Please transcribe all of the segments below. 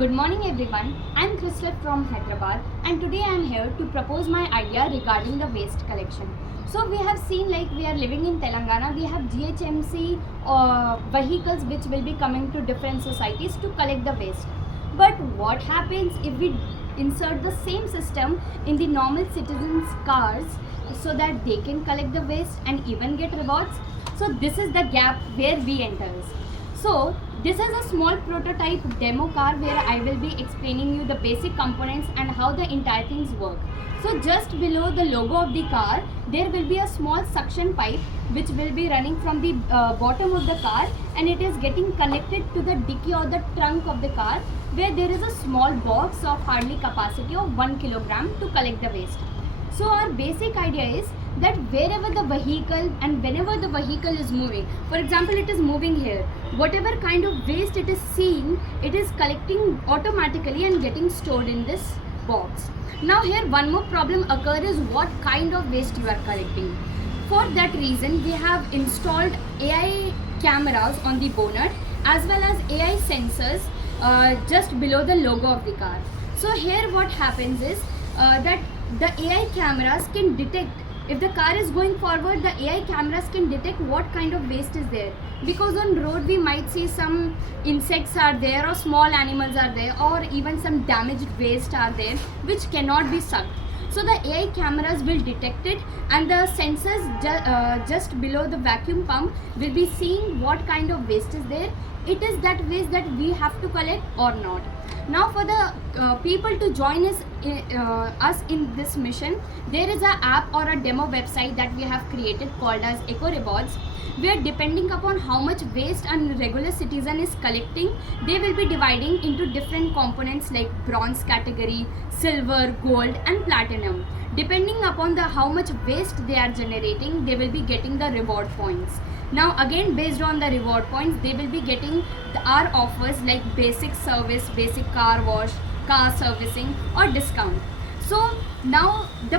Good morning everyone, I am Crystal from Hyderabad and today I am here to propose my idea regarding the waste collection. So we have seen we are living in Telangana, we have GHMC vehicles which will be coming to different societies to collect the waste. But what happens if we insert the same system in the normal citizens' cars so that they can collect the waste and even get rewards? So this is the gap where we enter. So this is a small prototype demo car where I will be explaining you the basic components and how the entire things work. So just below the logo of the car, there will be a small suction pipe which will be running from the bottom of the car, and it is getting connected to the dicky or the trunk of the car, where there is a small box of hardly capacity of 1 kilogram to collect the waste. So our basic idea is that wherever the vehicle and whenever the vehicle is moving, for example it is moving here, whatever kind of waste it is seeing, it is collecting automatically and getting stored in this box. Now here one more problem occurs is what kind of waste you are collecting. For that reason we have installed AI cameras on the bonnet as well as AI sensors just below the logo of the car. So here what happens is that the AI cameras can detect, if the car is going forward, the AI cameras can detect what kind of waste is there, because on road we might see some insects are there or small animals are there or even some damaged waste are there which cannot be sucked. So the AI cameras will detect it and the sensors just below the vacuum pump will be seeing what kind of waste is there. It is that waste that we have to collect or not. Now for the people to join us in this mission, there is an app or a demo website that we have created called as Eco Rewards, where depending upon how much waste a regular citizen is collecting, they will be dividing into different components like bronze category, silver, gold and platinum. Depending upon how much waste they are generating, they will be getting the reward points. Now again, based on the reward points, they will be getting our offers like basic service, basic car wash, car servicing or discount. So now the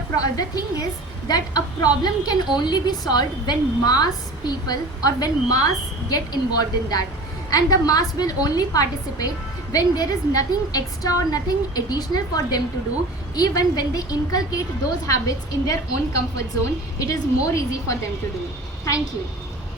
thing is that a problem can only be solved when mass people or when mass get involved in that, and the mass will only participate when there is nothing extra or nothing additional for them to do. Even when they inculcate those habits in their own comfort zone, it is more easy for them to do. Thank you.